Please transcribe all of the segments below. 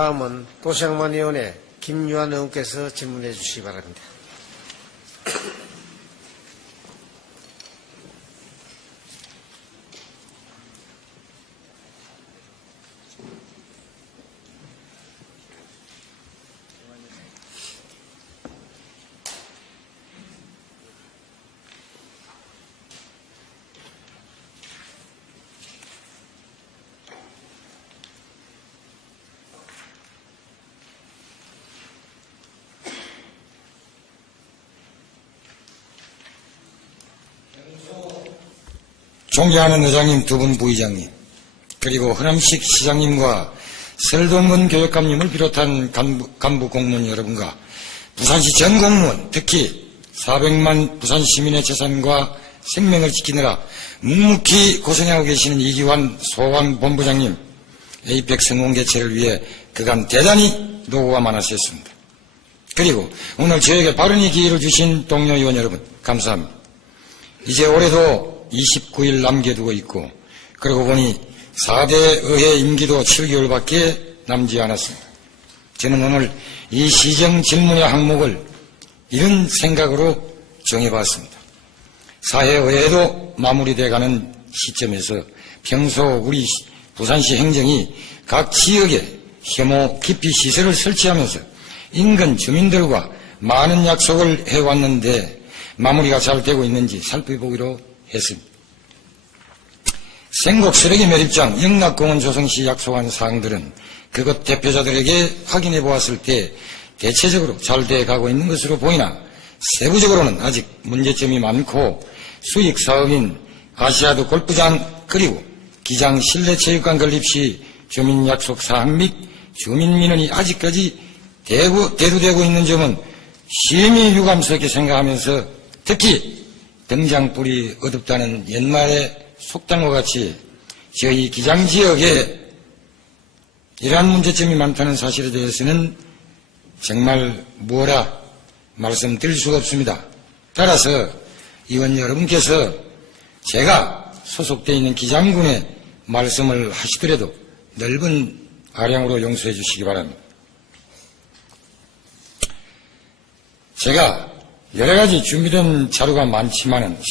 다음은 도시양만위원회 김유한 의원께서 질문해 주시기 바랍니다. 존경하는 의장님, 두 분 부의장님, 그리고 허남식 시장님과 설동근 교육감님을 비롯한 간부 공무원 여러분과 부산시 전 공무원, 특히 400만 부산 시민의 재산과 생명을 지키느라 묵묵히 고생하고 계시는 이기환 소방본부장님, 에이펙 성공 개최를 위해 그간 대단히 노고가 많으셨습니다. 그리고 오늘 저에게 발언의 기회를 주신 동료 의원 여러분, 감사합니다. 이제 올해도 29일 남겨두고 있고, 그러고 보니 4대 의회 임기도 7개월밖에 남지 않았습니다. 저는 오늘 이 시정 질문의 항목을 이런 생각으로 정해봤습니다. 사회의회도 마무리돼가는 시점에서 평소 우리 부산시 행정이 각 지역에 혐오 기피 시설을 설치하면서 인근 주민들과 많은 약속을 해왔는데 마무리가 잘 되고 있는지 살펴보기로 했습니다. 생곡 쓰레기 매립장, 영락공원 조성 시 약속한 사항들은 그것 대표자들에게 확인해 보았을 때 대체적으로 잘 돼가고 있는 것으로 보이나 세부적으로는 아직 문제점이 많고 수익 사업인 아시아드 골프장 그리고 기장 실내체육관 건립 시 주민 약속 사항 및 주민 민원이 아직까지 대두되고 있는 점은 심히 유감스럽게 생각하면서 특히 등장불이 어둡다는 옛말의 속담과 같이 저희 기장지역에 이러한 문제점이 많다는 사실에 대해서는 정말 뭐라 말씀드릴 수가 없습니다. 따라서 의원 여러분께서 제가 소속되어 있는 기장군에 말씀을 하시더라도 넓은 아량으로 용서해 주시기 바랍니다. 제가 여러 가지 준비된 자료가 많지만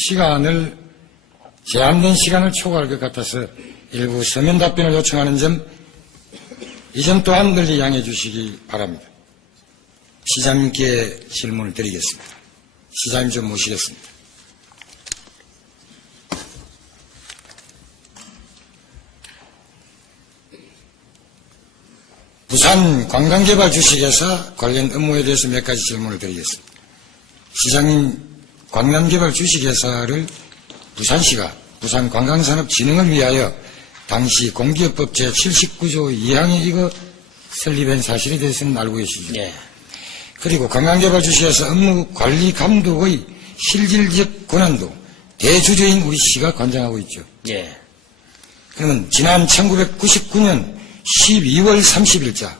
제한된 시간을 초과할 것 같아서 일부 서면 답변을 요청하는 점, 이 점 또한 널리 양해해 주시기 바랍니다. 시장님께 질문을 드리겠습니다. 시장님 좀 모시겠습니다. 부산 관광개발 주식회사 관련 업무에 대해서 몇 가지 질문을 드리겠습니다. 시장님, 관광개발 주식회사를 부산시가 부산관광산업진흥을 위하여 당시 공기업법 제79조 2항에 이거 설립한 사실에 대해서는 알고 계시죠? 네. 그리고 관광개발 주식회사 업무 관리 감독의 실질적 권한도 대주주인 우리 시가 관장하고 있죠. 네. 그러면 지난 1999년 12월 30일자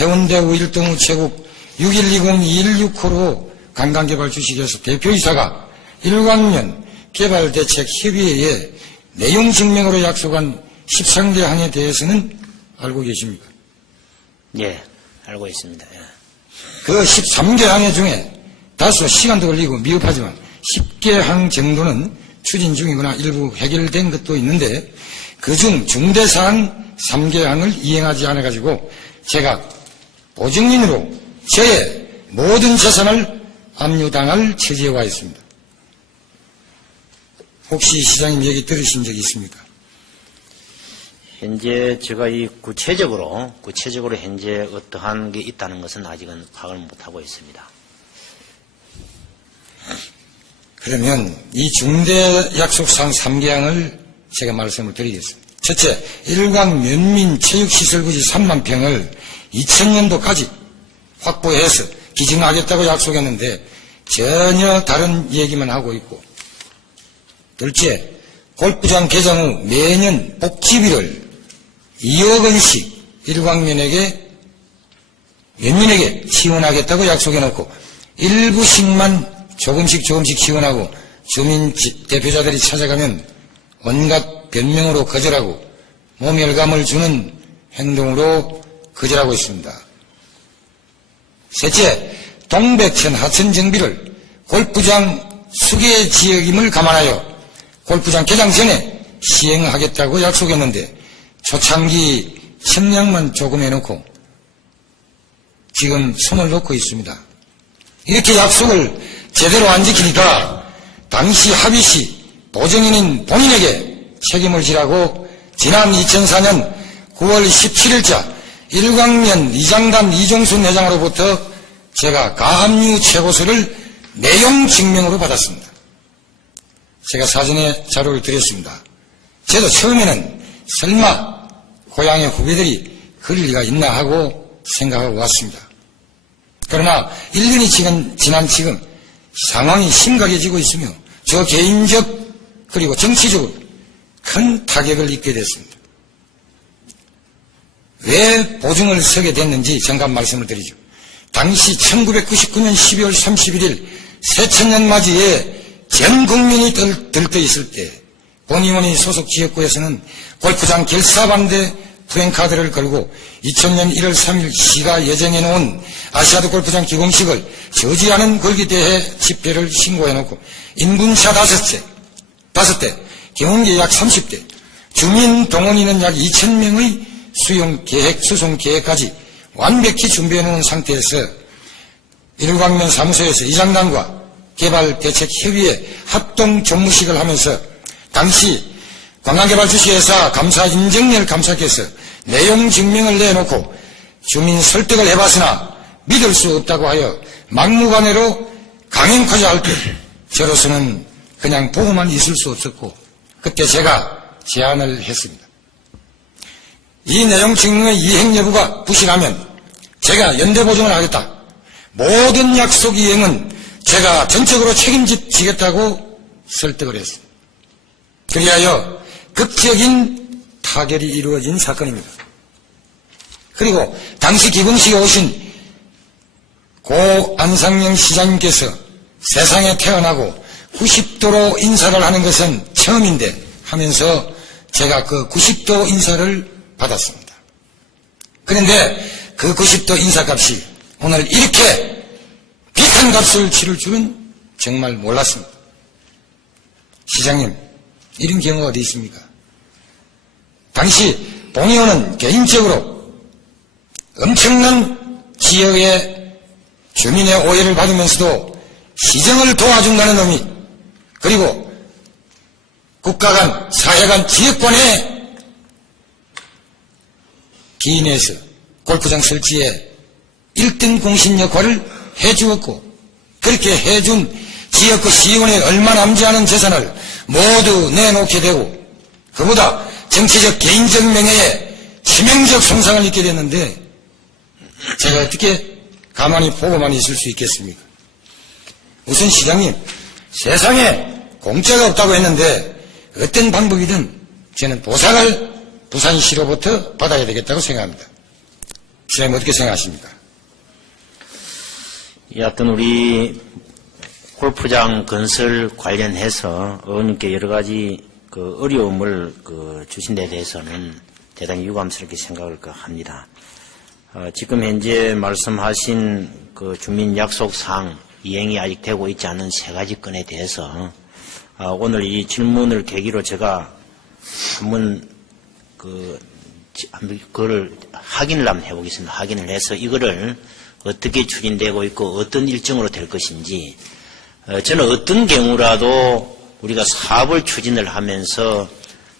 해운대 우일동 우체국 6120-216호로 관광개발 주식회사 대표이사가 일광년 개발대책협의회에 내용 증명으로 약속한 13개 항에 대해서는 알고 계십니까? 예, 알고 있습니다. 예. 그 13개 항의 중에 다소 시간도 걸리고 미흡하지만 10개 항 정도는 추진 중이거나 일부 해결된 것도 있는데 그중 중대사항 3개 항을 이행하지 않아가지고 제가 보증인으로 저의 모든 재산을 압류당할 처지에 와 있습니다. 혹시 시장님 얘기 들으신 적이 있습니까? 현재 제가 이 구체적으로 현재 어떠한 게 있다는 것은 아직은 파악을 못하고 있습니다. 그러면 이 중대 약속사항 3개항을 제가 말씀을 드리겠습니다. 첫째, 일광 면민 체육시설부지 3만 평을 2000년도까지 확보해서 기증하겠다고 약속했는데 전혀 다른 얘기만 하고 있고, 둘째, 골프장 개장 후 매년 복지비를 2억 원씩 일광면민에게 지원하겠다고 약속해놓고 일부씩만 조금씩 지원하고 주민 대표자들이 찾아가면 온갖 변명으로 거절하고 모멸감을 주는 행동으로 거절하고 있습니다. 셋째, 동백천 하천 정비를 골프장 수계 지역임을 감안하여 골프장 개장 전에 시행하겠다고 약속했는데 초창기 청량만 조금 해놓고 지금 손을 놓고 있습니다. 이렇게 약속을 제대로 안 지키니까 당시 합의 시 보증인인 본인에게 책임을 지라고 지난 2004년 9월 17일자 일광면 이장단 이종순 회장으로부터 제가 가압류 최고서를 내용 증명으로 받았습니다. 제가 사전에 자료를 드렸습니다. 저도 처음에는 설마 고향의 후배들이 그럴 리가 있나 하고 생각하고 왔습니다. 그러나 1년이 지난 지금 상황이 심각해지고 있으며 저 개인적 그리고 정치적으로 큰 타격을 입게 됐습니다. 왜 보증을 서게 됐는지 잠깐 말씀을 드리죠. 당시 1999년 12월 31일 새천년 맞이에 전 국민이 들떠 있을 때 본의원이 소속 지역구에서는 골프장 결사반대 프랭카드를 걸고 2000년 1월 3일 시가 예정해 놓은 아시아드 골프장 기공식을 저지하는 걸기대회 집회를 신고해놓고 인분차 5대, 경운기 약 30대, 주민 동원인은 약 2000명의 수용 계획, 수송 계획까지 완벽히 준비해놓은 상태에서 일광면 사무소에서 이장단과 개발대책협의회 합동 종무식을 하면서 당시 관광개발주시회사 감사 임정열 감사께서 내용 증명을 내놓고 주민 설득을 해봤으나 믿을 수 없다고 하여 막무가내로 강행하자 할 때 저로서는 그냥 보고만 있을 수 없었고 그때 제가 제안을 했습니다. 이 내용 증명의 이행 여부가 부실하면 제가 연대보증을 하겠다. 모든 약속 이행은 제가 전적으로 책임지겠다고 설득을 했습니다. 그리하여 극적인 타결이 이루어진 사건입니다. 그리고 당시 기공식에 오신 고 안상영 시장님께서 세상에 태어나고 90도로 인사를 하는 것은 처음인데 하면서 제가 그 90도 인사를 받았습니다. 그런데 그 90도 인사값이 오늘 이렇게 비싼 값을 치를 줄은 정말 몰랐습니다. 시장님, 이런 경우가 어디 있습니까? 당시 봉의원은 개인적으로 엄청난 지역의 주민의 오해를 받으면서도 시정을 도와준다는 의미, 그리고 국가 간, 사회 간, 지역 간의 기인에서 골프장 설치에 1등 공신 역할을 해주었고, 그렇게 해준 지역구 시의원에 얼마 남지 않은 재산을 모두 내놓게 되고, 그보다 정치적 개인적 명예에 치명적 손상을 입게 됐는데 제가 어떻게 가만히 보고만 있을 수 있겠습니까? 우선 시장님, 세상에 공짜가 없다고 했는데 어떤 방법이든 저는 보상을 부산시로부터 받아야 되겠다고 생각합니다. 시장님 어떻게 생각하십니까? 여하튼 우리 골프장 건설 관련해서 의원님께 여러 가지 그 어려움을 주신 데 대해서는 대단히 유감스럽게 생각을 합니다. 지금 현재 말씀하신 그 주민 약속 사항 이행이 아직 되고 있지 않은 3가지 건에 대해서 오늘 이 질문을 계기로 제가 한번 그거를 확인을 한번 해보겠습니다. 확인을 해서 이거를 어떻게 추진되고 있고 어떤 일정으로 될 것인지, 저는 어떤 경우라도 우리가 사업을 추진을 하면서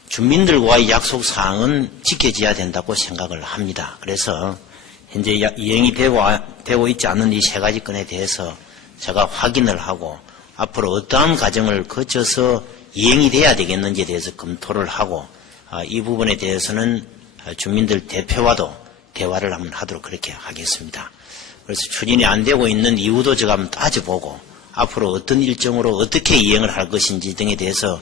주민들과의 약속 사항은 지켜져야 된다고 생각을 합니다. 그래서 현재 이행이 되고 있지 않은 이 3가지 건에 대해서 제가 확인을 하고 앞으로 어떠한 과정을 거쳐서 이행이 돼야 되겠는지에 대해서 검토를 하고 이 부분에 대해서는 주민들 대표와도 대화를 한번 하도록 그렇게 하겠습니다. 그래서 추진이 안 되고 있는 이유도 제가 한번 따져보고 앞으로 어떤 일정으로 어떻게 이행을 할 것인지 등에 대해서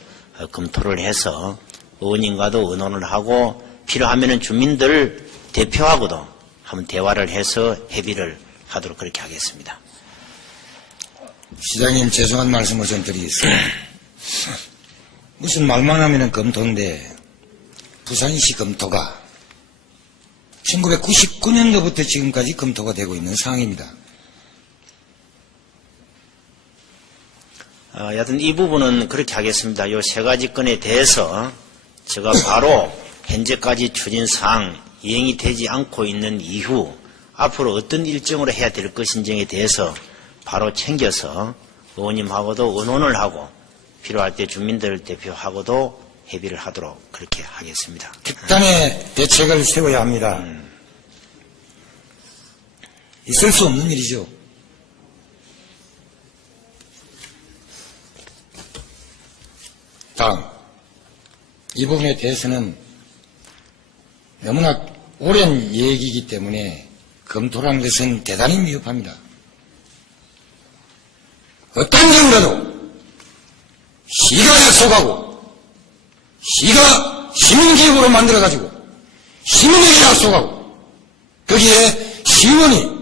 검토를 해서 의원님과도 의논을 하고 필요하면 주민들 대표하고도 한번 대화를 해서 협의를 하도록 그렇게 하겠습니다. 시장님, 죄송한 말씀을 좀 드리겠습니다. 무슨 말만 하면 검토인데 부산시 검토가 1999년도부터 지금까지 검토가 되고 있는 사항입니다. 여하튼 이 부분은 그렇게 하겠습니다. 요 세 가지 건에 대해서 제가 바로 현재까지 추진사항 이행이 되지 않고 있는 이후 앞으로 어떤 일정으로 해야 될 것인지에 대해서 바로 챙겨서 의원님하고도 의논을 하고 필요할 때 주민들 대표하고도 협의를 하도록 그렇게 하겠습니다. 특단의 대책을 세워야 합니다. 있을 수 없는 일이죠. 다음, 이 부분에 대해서는 너무나 오랜 얘기이기 때문에 검토라는 것은 대단히 미흡합니다. 어떤 경우라도 시가 약속하고 시가 시민기획으로 만들어가지고 시민에게 약속하고 거기에 시의원이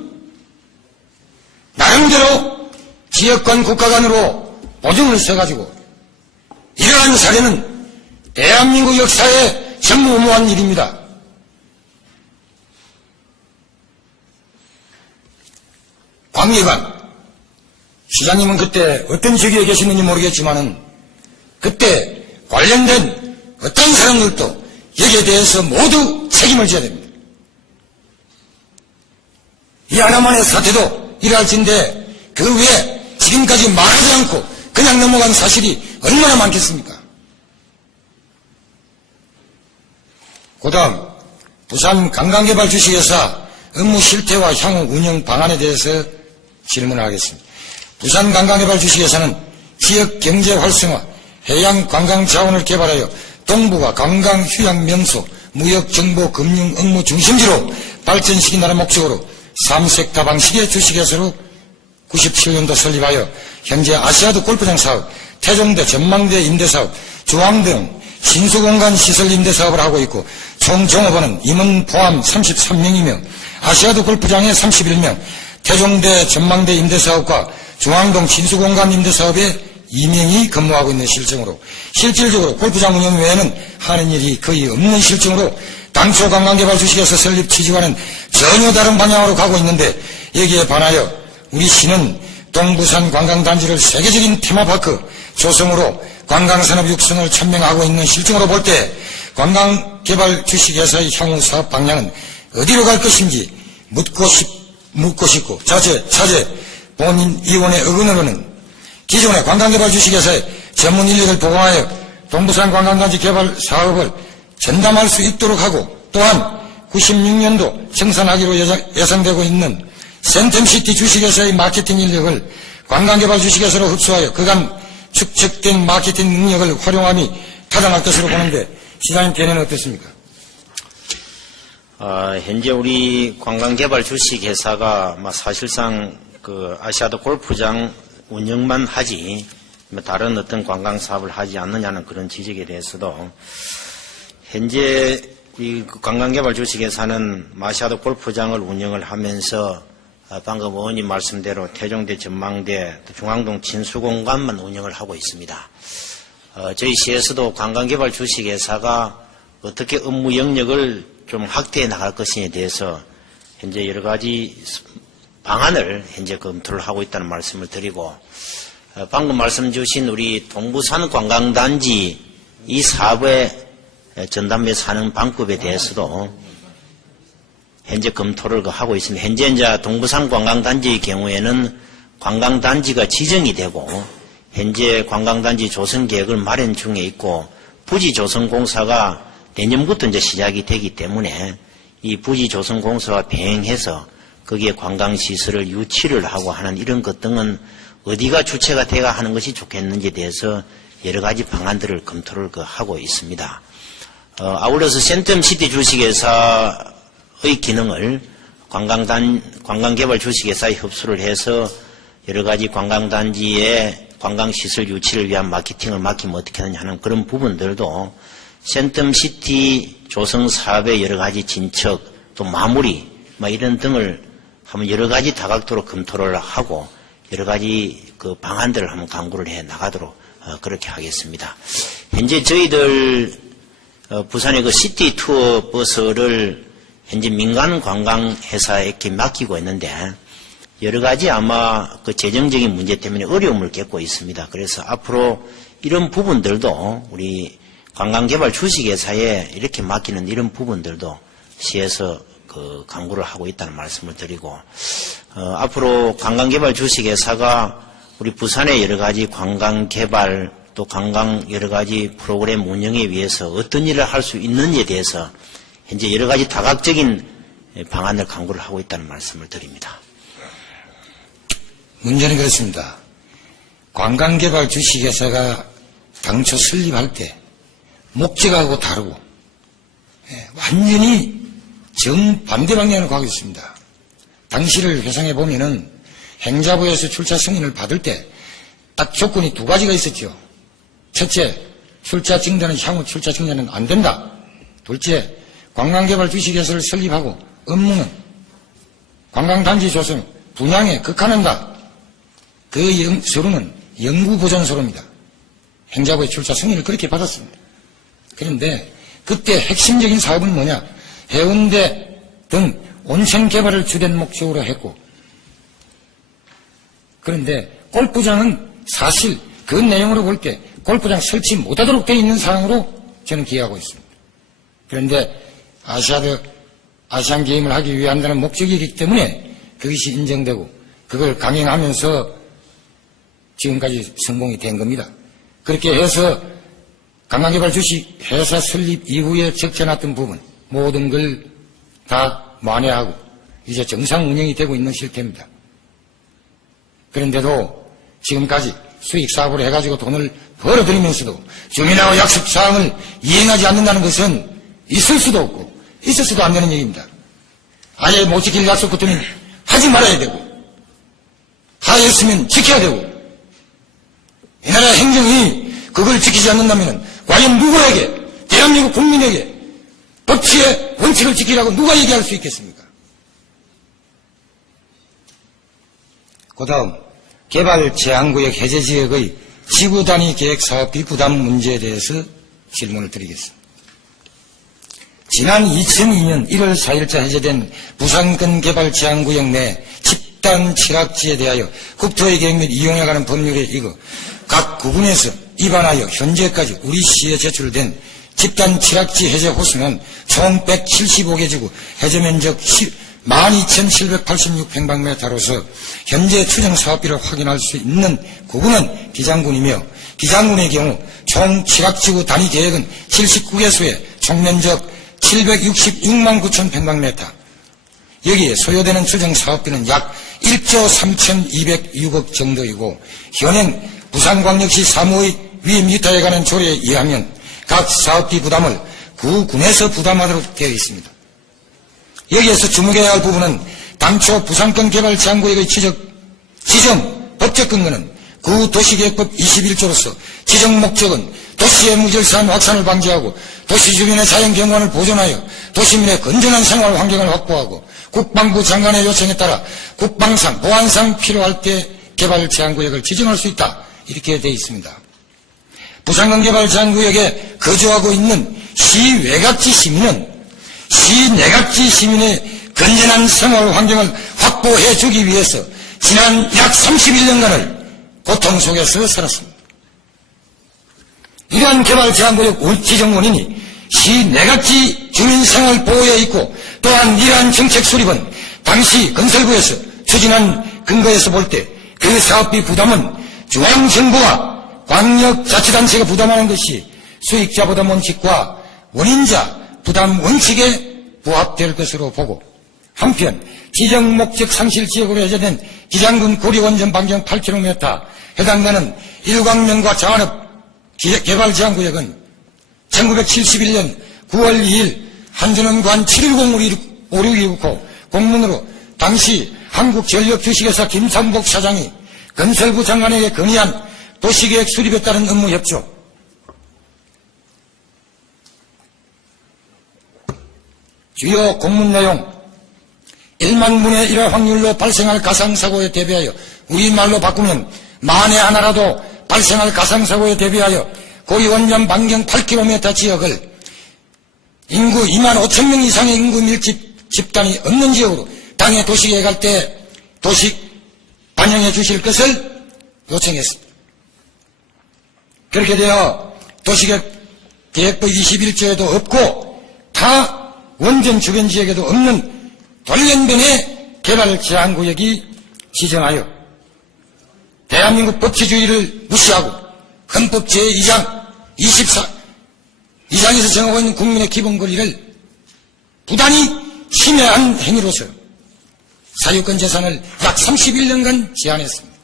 나름대로 지역간 국가 간으로 보증을 써가지고 이러한 사례는 대한민국 역사에 전무후무한 일입니다. 광예관 시장님은 그때 어떤 직위에 계시는지 모르겠지만은 그때 관련된 어떤 사람들도 여기에 대해서 모두 책임을 져야 됩니다. 이 하나만의 사태도 이러할진데 그 외에 지금까지 말하지 않고 그냥 넘어간 사실이 얼마나 많겠습니까? 그 다음 부산 관광개발 주식회사 업무 실태와 향후 운영 방안에 대해서 질문을 하겠습니다. 부산 관광개발 주식회사는 지역 경제 활성화, 해양 관광 자원을 개발하여 동부가 관광 휴양 명소, 무역 정보 금융 업무 중심지로 발전시킨다는 목적으로 3섹터 방식의 주식회사로 97년도 설립하여 현재 아시아드 골프장 사업, 태종대 전망대 임대사업, 주황 등 신수공간 시설 임대사업을 하고 있고 총 종업원은 임원 포함 33명이며 아시아드 골프장에 31명, 태종대 전망대 임대사업과 중앙동 신수공간 임대사업에 2명이 근무하고 있는 실정으로 실질적으로 골프장 운영 외에는 하는 일이 거의 없는 실정으로 당초 관광개발 주식회사 설립 취지와는 전혀 다른 방향으로 가고 있는데 여기에 반하여 우리 시는 동부산 관광단지를 세계적인 테마파크 조성으로 관광산업 육성을 천명하고 있는 실정으로 볼 때 관광개발 주식회사의 향후 사업 방향은 어디로 갈 것인지 묻고 싶고 차제 본인 이원의 의견으로는 기존의 관광개발 주식회사의 전문 인력을 보강하여 동부산 관광단지 개발 사업을 전담할 수 있도록 하고 또한 96년도 청산하기로 예상되고 있는 센텀시티 주식회사의 마케팅 인력을 관광개발 주식회사로 흡수하여 그간 축적된 마케팅 능력을 활용함이 타당할 것으로 보는데 시장님 견해는 어떻습니까? 현재 우리 관광개발 주식회사가 사실상 그 아시아드 골프장 운영만 하지 다른 어떤 관광 사업을 하지 않느냐는 그런 지적에 대해서도 현재 우리 관광개발 주식회사는 아시아드 골프장을 운영을 하면서 방금 의원님 말씀대로 태종대 전망대 중앙동 진수공간만 운영을 하고 있습니다. 저희 시에서도 관광개발 주식회사가 어떻게 업무 영역을 좀 확대해 나갈 것인에 대해서 현재 여러 가지 방안을 현재 검토를 하고 있다는 말씀을 드리고 방금 말씀 주신 우리 동부산 관광단지 이 사업의 전담배 사는 방법에 대해서도 현재 검토를 하고 있습니다. 현재 이제 동부산 관광단지의 경우에는 관광단지가 지정이 되고 현재 관광단지 조성 계획을 마련 중에 있고 부지 조성 공사가 내년부터 이제 시작이 되기 때문에 이 부지 조성 공사와 병행해서 거기에 관광시설을 유치를 하고 하는 이런 것 등은 어디가 주체가 돼야 하는 것이 좋겠는지에 대해서 여러 가지 방안들을 검토를 하고 있습니다. 아울러서 센텀시티 주식회사의 기능을 관광개발 주식회사에 흡수를 해서 여러 가지 관광단지의 관광시설 유치를 위한 마케팅을 맡기면 어떻게 하느냐 하는 그런 부분들도 센텀시티 조성 사업의 여러 가지 진척 또 마무리 이런 등을 한번 여러 가지 다각도로 검토를 하고 여러 가지 그 방안들을 한번 강구를 해 나가도록 그렇게 하겠습니다. 현재 저희들 부산의 그 시티 투어 버스를 현재 민간 관광 회사에게 맡기고 있는데 여러 가지 아마 그 재정적인 문제 때문에 어려움을 겪고 있습니다. 그래서 앞으로 이런 부분들도 우리 관광개발 주식회사에 이렇게 맡기는 이런 부분들도 시에서 그 강구를 하고 있다는 말씀을 드리고 앞으로 관광개발 주식회사가 우리 부산의 여러 가지 관광개발 또 관광 여러 가지 프로그램 운영에 위해서 어떤 일을 할 수 있는지에 대해서 현재 여러 가지 다각적인 방안을 강구를 하고 있다는 말씀을 드립니다. 문제는 그렇습니다. 관광개발 주식회사가 당초 설립할 때 목적하고 다르고 완전히 정반대 방향으로 가고 있습니다. 당시를 회상해 보면은 행자부에서 출자 승인을 받을 때 딱 조건이 두 가지가 있었죠. 첫째, 출자 증자는 향후 출자 증자는 안 된다. 둘째, 관광개발 주식회사를 설립하고 업무는 관광단지 조성, 분양에 극한한다. 그 서류는 영구보존서류입니다. 행자부의 출자 승인을 그렇게 받았습니다. 그런데 그때 핵심적인 사업은 뭐냐? 해운대 등 온천 개발을 주된 목적으로 했고, 그런데 골프장은 사실 그 내용으로 볼 때 골프장 설치 못하도록 되어 있는 사항으로 저는 기여하고 있습니다. 그런데 아시안 게임을 하기 위한다는 목적이기 때문에 그것이 인정되고 그걸 강행하면서 지금까지 성공이 된 겁니다. 그렇게 해서 관광개발 주식회사 설립 이후에 적재놨던 부분 모든 걸 다 만회하고 이제 정상 운영이 되고 있는 실태입니다. 그런데도 지금까지 수익사업을 해가지고 돈을 벌어들이면서도 주민하고 약속사항을 이행하지 않는다는 것은 있을 수도 없고 있을 수도 안 되는 얘기입니다. 아예 못 지킬 약속 같으면 하지 말아야 되고 하였으면 지켜야 되고 이 나라 행정이 그걸 지키지 않는다면 과연 누구에게 대한민국 국민에게 법치의 원칙을 지키라고 누가 얘기할 수 있겠습니까? 그 다음 개발제한구역 해제지역의 지구단위 계획사업비 부담 문제에 대해서 질문을 드리겠습니다. 지난 2002년 1월 4일자 해제된 부산권 개발제한구역 내 집단 취락지에 대하여 국토의 계획 및 이용에 관한 법률에 이거 각 구군에서 입안하여 현재까지 우리 시에 제출된 집단 취락지 해제 호수는 총 175개 지구 해제 면적 12,786평방미터로서 현재 추정 사업비를 확인할 수 있는 구군은 기장군이며 기장군의 경우 총 취락지구 단위 계획은 79개소에 총 면적 766만 9천 평방미터. 여기에 소요되는 추정 사업비는 약 1조 3,206억 정도이고 현행 부산광역시 사무의 위 미터에 관한 조례에 의하면 각 사업비 부담을 구군에서 부담하도록 되어 있습니다. 여기에서 주목해야 할 부분은 당초 부산권 개발 제한구역의 지정 법적 근거는 구도시계획법 21조로서 지정 목적은 도시의 무질서한 확산을 방지하고 도시 주변의 자연경관을 보존하여 도시민의 건전한 생활 환경을 확보하고 국방부 장관의 요청에 따라 국방상, 보안상 필요할 때 개발 제한구역을 지정할 수 있다. 이렇게 되어 있습니다. 부산권 개발 제한구역에 거주하고 있는 시 외곽지 시민은 시 내각지 시민의 건전한 생활 환경을 확보해 주기 위해서 지난 약 31년간을 고통 속에서 살았습니다. 이러한 개발 제한구역 지정 원인이 시 내각지 주민 생활 보호에 있고 또한 이러한 정책 수립은 당시 건설부에서 추진한 근거에서 볼 때 그 사업비 부담은 중앙정부와 광역자치단체가 부담하는 것이 수익자 부담 원칙과 원인자 부담 원칙에 부합될 것으로 보고 한편 지정 목적 상실 지역으로 해제된 기장군 고리원전 반경 8km 해당되는 일광면과 장안읍 개발 제한구역은 1971년 9월 2일 한전원관 7105629 공문으로 당시 한국전력주식회사 김삼복 사장이 건설부 장관에게 건의한 도시계획 수립에 따른 업무 협조 주요 공문 내용 1만 분의 1의 확률로 발생할 가상사고에 대비하여 우리말로 바꾸면 만에 하나라도 발생할 가상사고에 대비하여 고리원전 반경 8km 지역을 인구 2만 5천 명 이상의 인구 밀집 집단이 없는 지역으로 당의 도시계획할 때 도시 반영해 주실 것을 요청했습니다. 그렇게 되어 도시계획법 21조에도 없고 타 원전 주변 지역에도 없는 돌연변의 개발 제한구역이 지정하여 대한민국 법치주의를 무시하고 헌법 제2장 24장에서 정하고 있는 국민의 기본 권리를 부단히 침해한 행위로서 사유권 재산을 약 31년간 제한했습니다.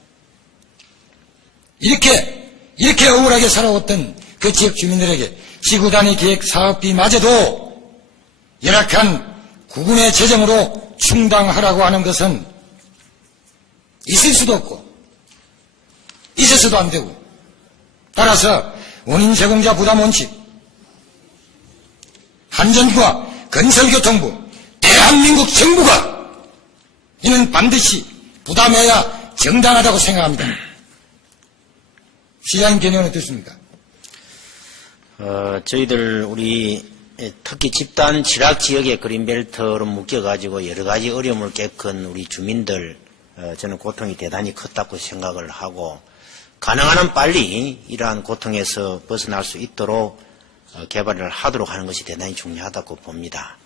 이렇게 억울하게 살아왔던 그 지역 주민들에게 지구 단위 계획 사업비마저도 열악한 국군의 재정으로 충당하라고 하는 것은 있을 수도 없고 있어서도 안 되고, 따라서 원인 제공자 부담 원칙, 한전부와 건설교통부, 대한민국 정부가 이는 반드시 부담해야 정당하다고 생각합니다. 시장님 견해는 어떻습니까? 저희들 특히 집단 취락 지역의 그린벨트로 묶여가지고 여러 가지 어려움을 겪은 우리 주민들, 저는 고통이 대단히 컸다고 생각을 하고, 가능한 한 빨리 이러한 고통에서 벗어날 수 있도록 개발을 하도록 하는 것이 대단히 중요하다고 봅니다.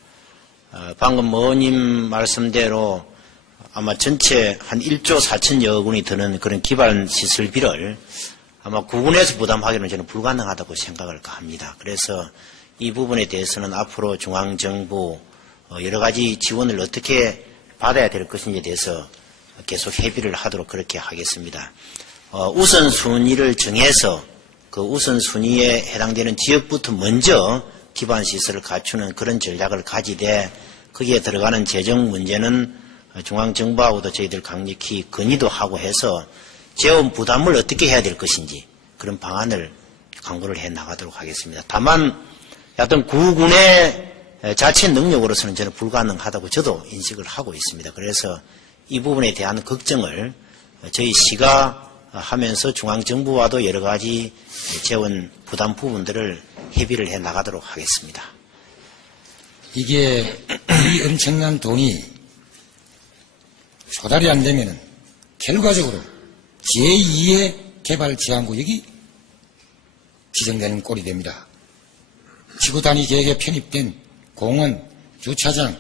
방금 의원님 말씀대로 아마 전체 한 1조 4천여 원이 드는 그런 기반 시설비를 아마 구군에서 부담하기는 저는 불가능하다고 생각을 합니다. 그래서 이 부분에 대해서는 앞으로 중앙정부 여러 가지 지원을 어떻게 받아야 될 것인지에 대해서 계속 협의를 하도록 그렇게 하겠습니다. 우선순위를 정해서 그 우선순위에 해당되는 지역부터 먼저 기반시설을 갖추는 그런 전략을 가지되, 거기에 들어가는 재정 문제는 중앙정부하고도 저희들 강력히 건의도 하고 해서 재원 부담을 어떻게 해야 될 것인지 그런 방안을 강구를 해 나가도록 하겠습니다. 다만 어떤 구군의 자체 능력으로서는 저는 불가능하다고 저도 인식을 하고 있습니다. 그래서 이 부분에 대한 걱정을 저희 시가 하면서 중앙정부와도 여러 가지 재원 부담 부분들을 협의를 해 나가도록 하겠습니다. 이게 이 엄청난 돈이 조달이 안 되면 결과적으로 제2의 개발 제한구역이 지정되는 꼴이 됩니다. 지구 단위 계획에 편입된 공원, 주차장,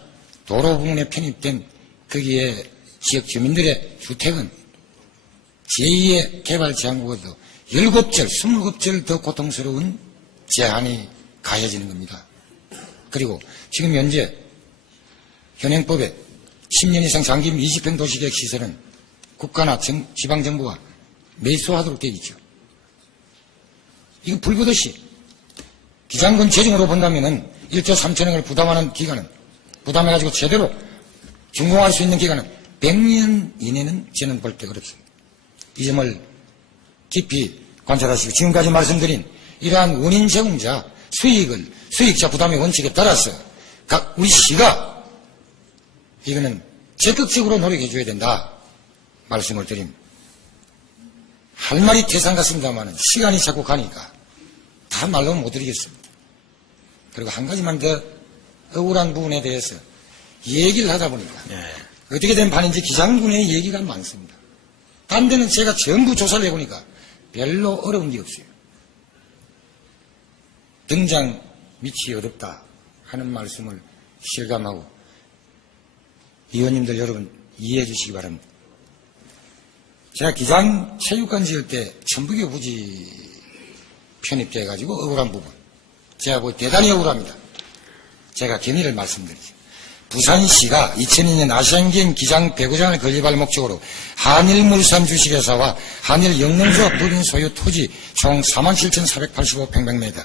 도로 부분에 편입된 거기에 지역 주민들의 주택은 제2의 개발 제한구역도 17절, 27절 더 고통스러운 제한이 가해지는 겁니다. 그리고 지금 현재 현행법에 10년 이상 장기 미집행 도시계획 시설은 국가나 지방정부가 매수하도록 되어 있죠. 이거 불보듯이 기장금 재정으로 본다면은 1조 3천억을 부담하는 기간은, 부담해가지고 제대로 준공할 수 있는 기간은 100년 이내는 저는 볼 때 어렵습니다. 이 점을 깊이 관찰하시고, 지금까지 말씀드린 이러한 원인 제공자, 수익자 부담의 원칙에 따라서 각 우리 시가 이거는 적극적으로 노력해 줘야 된다 말씀을 드립니다. 할 말이 태산 같습니다만 시간이 자꾸 가니까 다 말로 못 드리겠습니다. 그리고 한 가지만 더 억울한 부분에 대해서 얘기를 하다 보니까 어떻게 된 판인지 기장군의 얘기가 많습니다. 딴 데는 제가 전부 조사를 해보니까 별로 어려운 게 없어요. 등장 밑이 어렵다 하는 말씀을 실감하고, 위원님들 여러분 이해해 주시기 바랍니다. 제가 기장 체육관 지을 때 천북의 부지 편입돼 가지고 억울한 부분, 제가 대단히 억울합니다. 제가 견해를 말씀드리죠. 부산시가 2002년 아시안게임 기장 배구장을 건립할 목적으로 한일물산 주식회사와 한일영농조합 법인 소유 토지 총 47,485평방미터를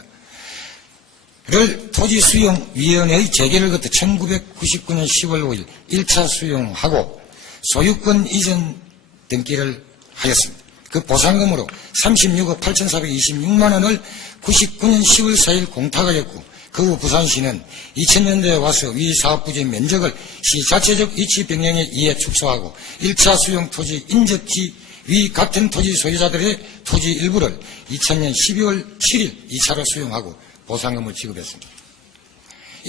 토지 수용위원회의 재개를 거쳐 1999년 10월 5일 1차 수용하고 소유권 이전 등기를 하였습니다. 그 보상금으로 36억 8,426만 원을 99년 10월 4일 공탁하였고, 그 후 부산시는 2000년대에 와서 위 사업부지의 면적을 시 자체적 이치 변경에 의해 축소하고 1차 수용 토지 인접지 위 같은 토지 소유자들의 토지 일부를 2000년 12월 7일 2차로 수용하고 보상금을 지급했습니다.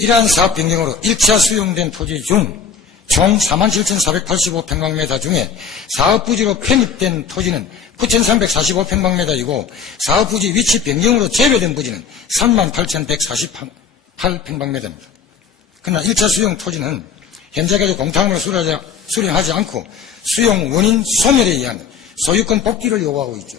이러한 사업 변경으로 1차 수용된 토지 중 총 47,485평방미터 중에 사업부지로 편입된 토지는 9,345평방미터이고 사업부지 위치 변경으로 제외된 부지는 38,148평방미터입니다. 그러나 1차 수용 토지는 현재까지 공탁으로 수령하지 않고 수용 원인 소멸에 의한 소유권 복귀를 요구하고 있죠.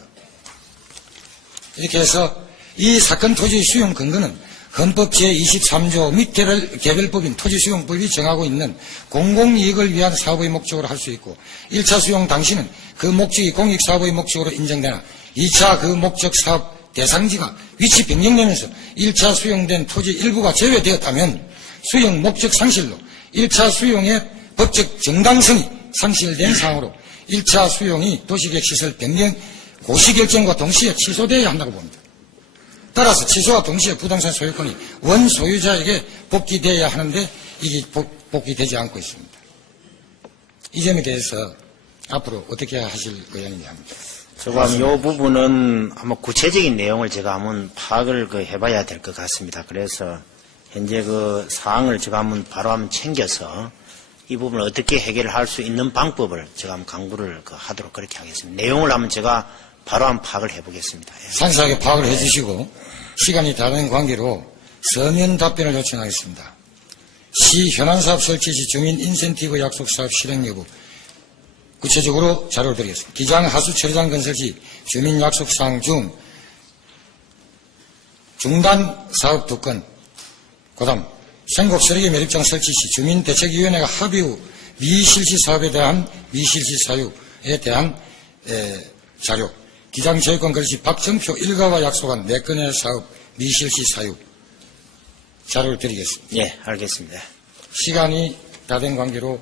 이렇게 해서 이 사건 토지 수용 근거는 헌법 제23조 및 개별법인 토지수용법이 정하고 있는 공공이익을 위한 사업의 목적으로 할 수 있고 1차 수용 당시는 그 목적이 공익사업의 목적으로 인정되나 2차 그 목적 사업 대상지가 위치 변경되면서 1차 수용된 토지 일부가 제외되었다면 수용 목적 상실로 1차 수용의 법적 정당성이 상실된 상황으로 1차 수용이 도시계획시설 변경 고시결정과 동시에 취소되어야 한다고 봅니다. 따라서 취소와 동시에 부동산 소유권이 원 소유자에게 복귀되어야 하는데 이게 복귀되지 않고 있습니다. 이 점에 대해서 앞으로 어떻게 하실 의향이냐 합니다. 제가 이 부분은 아마 구체적인 내용을 제가 한번 파악을 해봐야 될 것 같습니다. 그래서 현재 그 사항을 제가 바로 챙겨서 이 부분을 어떻게 해결할 수 있는 방법을 제가 한번 강구를 하도록 그렇게 하겠습니다. 내용을 한번 제가 바로 한번 파악을 해보겠습니다. 예. 상세하게 파악을 해주시고 시간이 다른 관계로 서면 답변을 요청하겠습니다. 시 현안사업 설치 시 주민 인센티브 약속 사업 실행 여부 구체적으로 자료를 드리겠습니다. 기장 하수 처리장 건설 시 주민 약속 사항 중 중단 사업 2건, 그다음 생곡 쓰레기 매립장 설치 시 주민대책위원회가 합의 후 미실시 사업에 대한 미실시 사유에 대한 자료, 기장 저유권 거래 시 박정표 일가와 약속한 4건의 사업 미실시 사유 자료를 드리겠습니다. 예, 알겠습니다. 시간이 다 된 관계로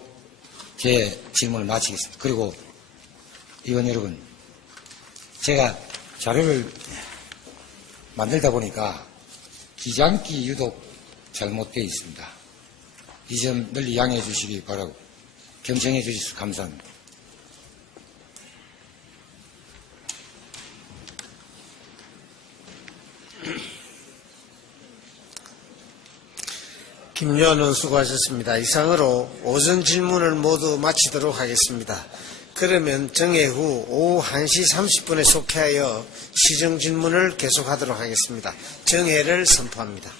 제 질문을 마치겠습니다. 그리고 의원 여러분, 제가 자료를 만들다 보니까 기장기 유독 잘못되어 있습니다. 이 점 널리 양해해 주시기 바라고 경청해 주셔서 감사합니다. 김요한 의원 수고하셨습니다. 이상으로 오전 질문을 모두 마치도록 하겠습니다. 그러면 정회 후 오후 1시 30분에 속해하여 시정 질문을 계속하도록 하겠습니다. 정회를 선포합니다.